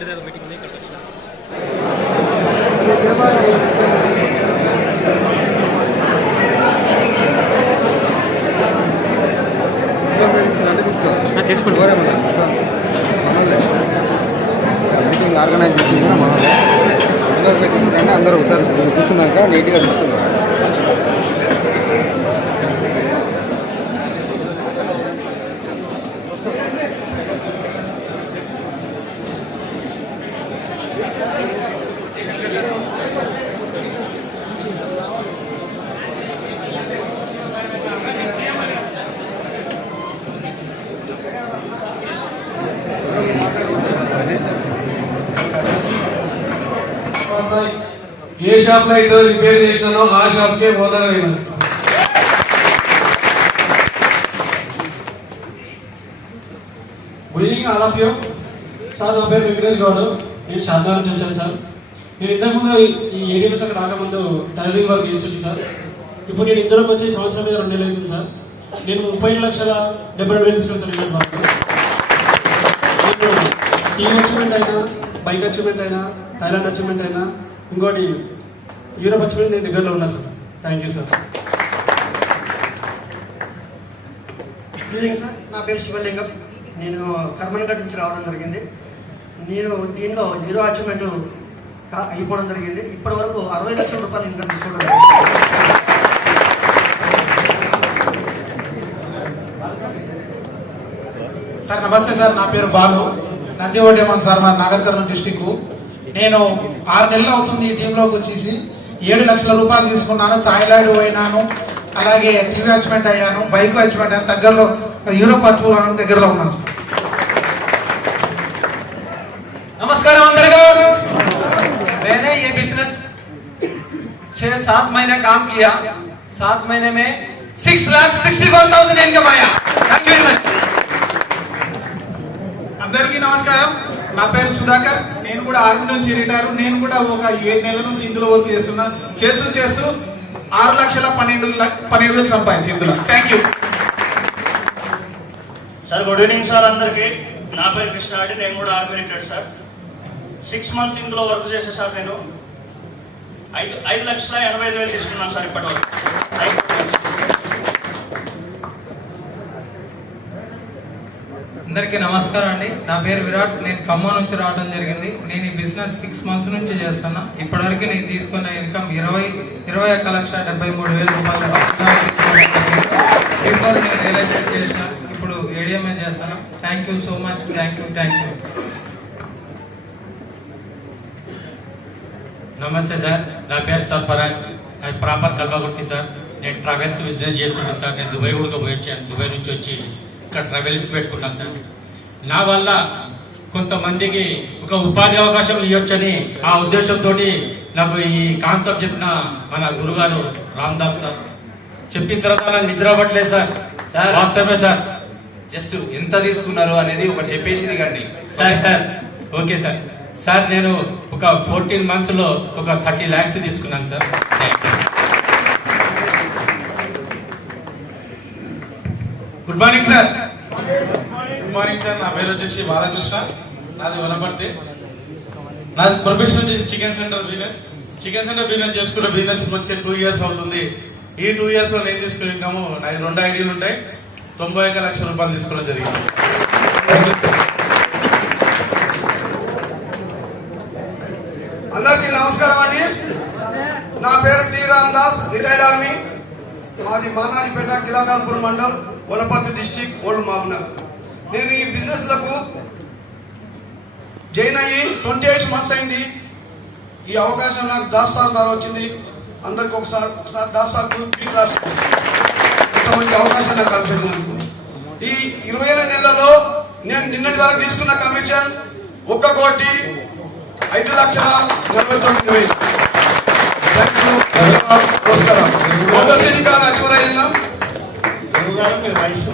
దగ్గర మీటింగ్ ఉంది ఇక్కడికి వచ్చిన. తీసుకోండి. మీటింగ్ ఆర్గనైజ్ చేసింది కూడా మనమే అందరూ ఒకసారి కూర్చున్నాక నీట్గా తీసుకుంటాం ఏ షాప్ అయితే రిపేర్ చేసినానో ఆ షాప్ కే ఓనర్ అయినా good evening all of you sir నా పేరు వెంకటేష్ గౌడ్. నేను శారదా నుంచి వచ్చాను సార్ నేను ఇంతకుముందు ఈ ఏటీఎం అక్కడ రాకముందు టైలరింగ్ వర్క్ చేస్తుంది సార్ ఇప్పుడు నేను ఇద్దరికి వచ్చి సంవత్సరం మీద రెండు నెలలు అవుతుంది సార్ నేను ముప్పై లక్షల డెబ్బై వేలు తీసుకెళ్తాను టీమ్ అచీవ్మెంట్ అయినా బైక్ అచీవ్మెంట్ అయినా థైలాండ్ అచీవ్మెంట్ అయినా ఇంకోటి యూరోప్ అచీవ్మెంట్ నేను దగ్గరలో ఉన్నా sir. Thank you sir good evening sir నా పేరు శివలింగం. నేను కర్మన్ఘట్ నుంచి రావడం జరిగింది. నేను దీనిలో జీరో అచీవ్మెంట్ అయిపోవడం జరిగింది. ఇప్పటి వరకు అరవై లక్షల రూపాయలు ఇన్కమ్ తీసుకోవడం సార్ నమస్తే సార్. నా పేరు బాలు. నందివడ్డేమన్ సార్ మా నాగర్కర్నూలు డిస్టిక్ నేను ఆరు నెలలు అవుతుంది ఈ టీంలోకి వచ్చేసి. ఏడు లక్షల రూపాయలు తీసుకున్నాను థాయిలాండ్ పోయినాను అలాగే టీవీ అచ్మెంట్ అయ్యాను బైక్ అచ్మెంట్ అయ్యాను దగ్గరలో యూరోప్ అచ్చుకున్నాను దగ్గరలో ఉన్నాను సార్ नमस्कार अंदरगो मैंने ये बिजनेस छह सात महीने काम किया सात महीने में six lakh sixty four thousand income आया थैंक यू वेरी मच అందరికీ నమస్కారం నా పేరు సుధాకర్ నేను కూడా ఆర్మీ నుంచి రిటైర్ నేను కూడా ఒక ఏడు నెలల నుంచి ఇందులో వర్క్ చేస్తున్నా. చేస్తూ చేస్తూ ఆరు లక్షల పన్నెండు పన్నెండు వేలు సంపాదించి ఇందులో. Thank you sir good evening sir అందరికి. నా పేరు కృష్ణాడి నేను కూడా army retired sir. Six month ఇందులో వర్క్ చేసే సార్ నేను. ఐదు ఐదు లక్షల ఎనభై ఐదు వేలు తీసుకున్నాను సార్ ఇప్పటి వరకు థ్యాంక్ యూ అందరికీ నమస్కారం అండి. నా పేరు విరాట్. నేను ఖమ్మం నుంచి రావడం జరిగింది. నేను ఈ బిజినెస్ సిక్స్ మంత్స్ నుంచి చేస్తున్నా. ఇప్పటివరకు నేను తీసుకున్న ఇన్కమ్ ఇరవై ఇరవై ఒక్క లక్ష డెబ్బై మూడు వేల రూపాయలు బిఫోర్ నేను రియల్ ఎస్టేట్ చేసిన. ఇప్పుడు ఏడిఎంఏ చేస్తాను thank you so much thank you thank you నమస్తే సార్. నా పేరు సర్ఫరాజ్ అది ప్రాపర్ కల్వగుర్తి సార్. నేను ట్రావెల్స్ బిజినెస్ చేస్తున్నాను సార్. నేను దుబాయ్ కూడా పోయి వచ్చాను. దుబాయ్ నుంచి వచ్చి ఇక్కడ ట్రావెల్స్ పెట్టుకున్నాను సార్. నా వల్ల కొంతమందికి ఒక ఉపాధి అవకాశం ఇవ్వచ్చని ఆ ఉద్దేశంతో నాకు ఈ కాన్సెప్ట్ చెప్పిన మన గురుగారు రామ్దాస్ సార్. చెప్పిన తర్వాత నాకు నిద్ర పట్టలేదు సార్. సార్. వాస్తవమే సార్. జస్ట్ ఎంత తీసుకున్నారు అనేది ఒకటి చెప్పేసి దిగండి sir sir. Okay sir. Sir నేను ఒక ఫోర్టీన్ మంత్స్లో ఒక థర్టీ ల్యాక్స్ తీసుకున్నాను sir. Good morning sir. Good morning sir నా పేరు వచ్చేసి బాలకృష్ణ. నాది వనపర్తి. నాది ప్రొఫెషన్ వచ్చేసి chicken centre business chicken centre business చేసుకుంటే బిజినెస్ వచ్చే టూ ఇయర్స్ అవుతుంది. ఈ టూ ఇయర్స్లో నేను తీసుకున్న ఇన్కమ్ నాది రెండు ఐడీలు ఉంటాయి. తొంభై ఒక లక్షల రూపాయలు తీసుకోవడం జరిగింది. అందరికీ నమస్కారం అండి. నా పేరు T Ram Das retired army. మాది మానాజిపేట కిలాకాల్పూర్ మండలం. వనపర్తి డిస్టిక్ ఓల్డ్ మహబూబ్నగర్ నేను ఈ బిజినెస్లకు జాయిన్ అయ్యి ట్వంటీ ఎయిట్ మంత్స్ అయింది. ఈ అవకాశం నాకు దాస్ సార్ ద్వారా వచ్చింది. అందరికి ఒకసారి ఒకసారి దాస్ సార్ ఈ క్లాస్ ఇంతమంది అవకాశం నాకు కల్పించినందుకు. ఈ ఇరవై నెలలో నేను నిన్నటి వరకు తీసుకున్న కమిషన్ ఒక్క కోటి ఐదు లక్షల నలభై తొమ్మిది వేలు. థ్యాంక్ యూ ధన్యవాదాలు నమస్కారం అచూరైన మీ వయసు.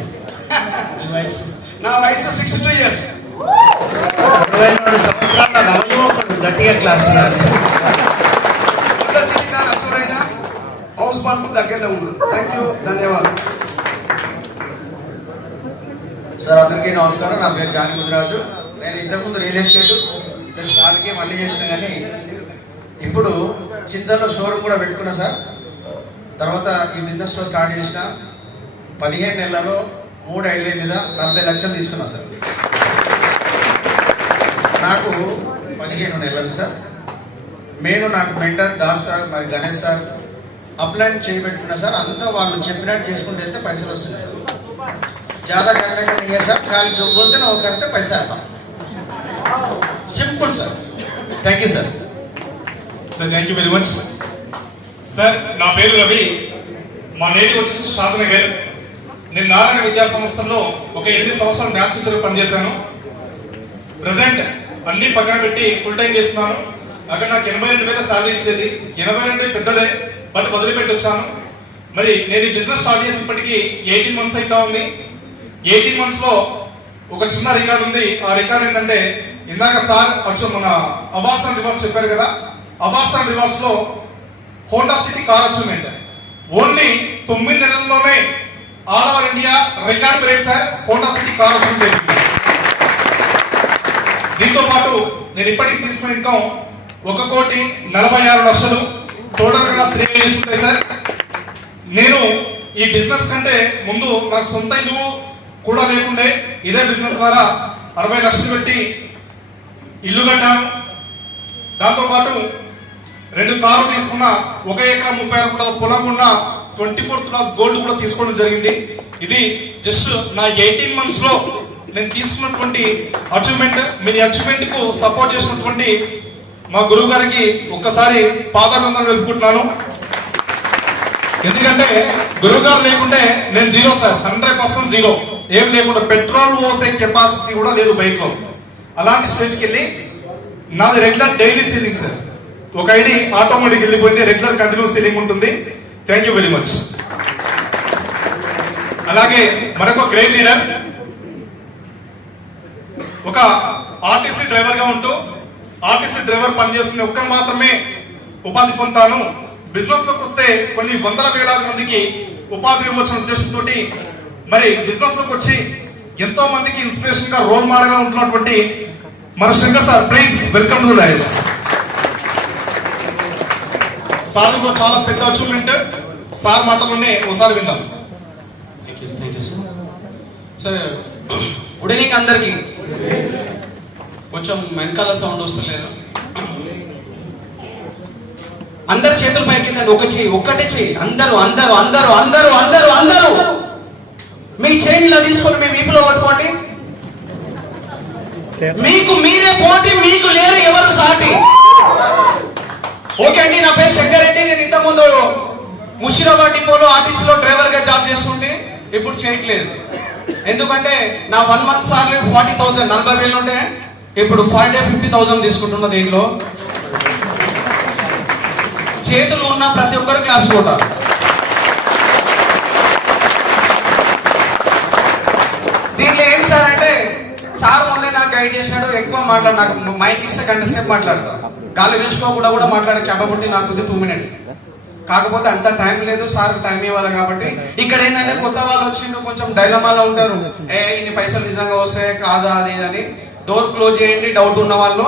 మీ వయసు. నా వయసు సిక్స్టీ టూ ఇయర్స్ అరవై నాలుగు సంవత్సరాల నవయువకుడు గట్టిగా క్లాప్స్ హౌస్ పార్క్ దగ్గరలో ఉన్నాను థ్యాంక్ యూ ధన్యవాదాలు. సార్ అందరికీ నమస్కారం. నా పేరు జాని ముదిరాజు. నేను ఇంతకుముందు రియల్ ఎస్టేట్ ప్లస్ దానికి మళ్ళీ చేసిన కానీ ఇప్పుడు చింతల్లో షోరూమ్ కూడా పెట్టుకున్నా సార్. తర్వాత ఈ బిజినెస్లో స్టార్ట్ చేసిన పదిహేను నెలలలో మూడు ఐళ్ళ మీద నలభై లక్షలు తీసుకున్నా సార్. నాకు పదిహేను నెలలు సార్. నేను నాకు మెంటర్ దాస్ సార్ మరి గణేష్ సార్ అప్లైన్ చేయబెట్టుకున్నా సార్. అంతా వాళ్ళు చెప్పినట్టు చేసుకుంటే వెళ్తే పైసలు వస్తుంది సార్. జాదా కరెక్ట్ సార్ ఖాళీ పోతే నా ఒకరితే పైసా simple sir. Thank you sir. Sir thank you very much. Sir నా పేరు రవి. మా నేను వచ్చేసి సాధన గారు. నేను నారాయణ విద్యా సంస్థలో ఒక ఎనిమిది సంవత్సరాలు మ్యాథ్స్ టీచర్ పనిచేశాను. ప్రజెంట్ అన్ని పక్కన పెట్టి ఫుల్ టైం చేస్తున్నాను. అక్కడ నాకు ఎనభై రెండు వేల శాలరీ ఇచ్చేది. ఎనభై రెండు పెద్దదే బట్ వదిలిపెట్టి వచ్చాను మరి నేను ఈ బిజినెస్ స్టార్ట్ చేసినప్పటికీ ఎయిటీన్ మంత్స్ అవుతా ఉంది. ఎయిటీన్ మంత్స్లో ఒక చిన్న రికార్డ్ ఉంది. ఆ రికార్డ్ ఏంటంటే ఇందాక సార్ కొంచెం మన అవార్డ్స్ అండ్ రివార్డ్స్ చెప్పారు కదా. Awards and రివార్డ్స్లో Honda City car achievement only తొమ్మిది నెలల్లోనే all over India record break sir. Honda City car వస్తుంది దీంతో పాటు నేను ఇప్పటికి తీసుకున్న ఇన్కమ్ ఒక కోటి నలభై ఆరు లక్షలు. టోటల్గా త్రీ ఇయర్స్ ఉంటాయి సార్. నేను ఈ బిజినెస్ కంటే ముందు నాకు సొంత ఇల్లు కూడా లేకుండే ఇదే బిజినెస్ ద్వారా అరవై లక్షలు పెట్టి ఇల్లు కట్టాను దాంతోపాటు రెండు కార్లు తీసుకున్న ఒక ఎకరా ముప్పై ఆరు పొలం ఉన్న ట్వంటీ ఫోర్ క్లాస్ గోల్డ్ కూడా తీసుకోవడం జరిగింది. ఇది జస్ట్ నా ఎయిటీన్ మంత్స్లో నేను తీసుకున్నటువంటి అచీవ్మెంట్ మీ అచీవ్మెంట్కు సపోర్ట్ చేసినటువంటి మా గురువు గారికి ఒక్కసారి పాదాభివందనలు వెలుపుకుంటున్నాను ఎందుకంటే గురువు గారు లేకుంటే నేను zero sir hundred percent zero ఏం లేకుండా పెట్రోల్ పోసే కెపాసిటీ కూడా లేదు బైక్లో అలాంటి స్టేజ్కి వెళ్ళి నాది రెగ్యులర్ డైలీ సీలింగ్ సార్ ఒక ఐడి ఆటోమేటిక్ వెళ్ళిపోయింది రెగ్యులర్ కంటిన్యూస్ సీలింగ్ ఉంటుంది. థ్యాంక్ యూ వెరీ మచ్ అలాగే మరొక గ్రేట్ లీడర్ ఒక ఆర్టీసీ డ్రైవర్గా ఉంటూ ఆర్టీసీ డ్రైవర్ పనిచేస్తున్న ఒక్కరు మాత్రమే ఉపాధి పొందుతాను. బిజినెస్లోకి వస్తే కొన్ని వందల వేలాది మందికి ఉపాధి ఇవ్వచ్చిన ఉద్దేశంతో మరి బిజినెస్లోకి వచ్చి ఎంతో మందికి ఇన్స్పిరేషన్గా రోల్ మోడల్గా ఉంటున్నటువంటి మన Shankar sir please welcome to life sir కూడా చాలా పెద్ద అచీవ్మెంట్ సార్ మాటలోనే ఒకసారి విందాం. సార్ గుడ్ ఈవినింగ్ అందరికి. కొంచెం వెనకాల సౌండ్ వస్తలేదు. అందరు చేతులు పైకిందండి ఒక చేయి ఒక్కటే చేయి. అందరూ అందరూ అందరూ అందరూ అందరూ అందరూ. మీ చేయి ఇలా తీసుకొని మీ వీపులో పట్టుకోండి. మీకు మీరే పోటీ మీకు లేరు ఎవరు సాటి? ఓకే అండి నా పేరు శంకర్ రెడ్డి నేను ఇంతకుముందు ముషిరాబాద్ డిపోలో ఆర్టీసీలో డ్రైవర్గా జాబ్ చేస్తుంటే ఇప్పుడు చేయట్లేదు. ఎందుకంటే నా వన్ మంత్ సార్లు ఫార్టీ థౌసండ్ నలభై వేలు ఉండే ఇప్పుడు ఫైవ్ డే ఫిఫ్టీ థౌసండ్ తీసుకుంటున్న దీంట్లో. చేతులు ఉన్న ప్రతి ఒక్కరు క్లాప్స్ కొట్టాలి. దీంట్లో ఏం సార్ అంటే సార్ ముందే నాకు గైడ్ చేసినాడు ఎక్కువ మాట్లాడు నాకు మైక్ ఇస్తే గంట సేపు మాట్లాడతా. గాలి పీల్చుకోకుండా కూడా మాట్లాడే కెపబిలిటీ నాకు ఉంది టూ మినిట్స్ కాకపోతే అంత టైం లేదు సార్ టైం ఇవ్వాలి కాబట్టి. ఇక్కడ ఏంటంటే కొత్త వాళ్ళు వచ్చిండ్రు కొంచెం డైలమాలో ఉంటారు. ఏ ఇన్ని పైసలు నిజంగా వస్తాయి కాదా అది అని. డోర్ క్లోజ్ చేయండి డౌట్ ఉన్న వాళ్ళు.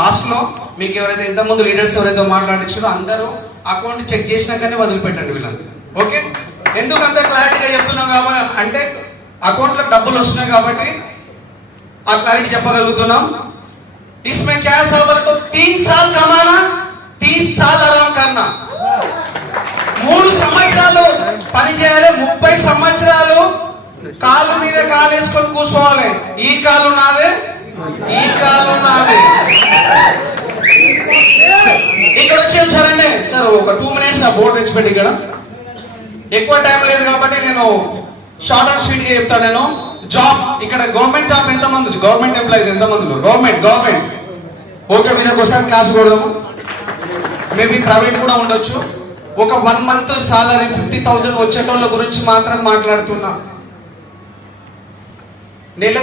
లాస్ట్లో మీకు ఎవరైతే ఇంత ముందు లీడర్స్ ఎవరైతే మాట్లాడించారో అందరూ అకౌంట్ చెక్ చేసినాకనే వదిలిపెట్టండి వీళ్ళని. ఓకే ఎందుకు అంత క్లారిటీగా చెప్తున్నాం కాబట్టి అంటే అకౌంట్లో డబ్బులు వస్తున్నాయి కాబట్టి ఆ క్లారిటీ చెప్పగలుగుతున్నాం इसमें क्या है साहब को तीन साल कमाना तीस साल आराम करना మూడు సంవత్సరాలు పని చేయాలి ముప్పై సంవత్సరాలు కాలు మీద కాలు వేసుకొని కూర్చోవాలి ఈ కాలు నాదే ఈ కాలు నాదే ఇక్కడ వచ్చాం సార్ అంటే సార్ ఒక టూ మినిట్స్ ఆ బోర్డు తెచ్చిపెట్టి ఇక్కడ ఎక్కువ టైం లేదు కాబట్టి నేను షార్ట్ అండ్ స్వీట్ గా చెప్తాను నేను జాబ్ ఇక్కడ గవర్నమెంట్ జాబ్ ఎంత మంది గవర్నమెంట్ ఎంప్లాయీస్ ఎంత మంది గవర్నమెంట్ గవర్నమెంట్ ఓకే మీరు ఒకసారి క్లాస్ కొడదాము. మేబీ ప్రైవేట్ కూడా ఉండొచ్చు. ఒక one month salary fifty thousand వచ్చేటోళ్ళ గురించి మాత్రం మాట్లాడుతున్నా. నెల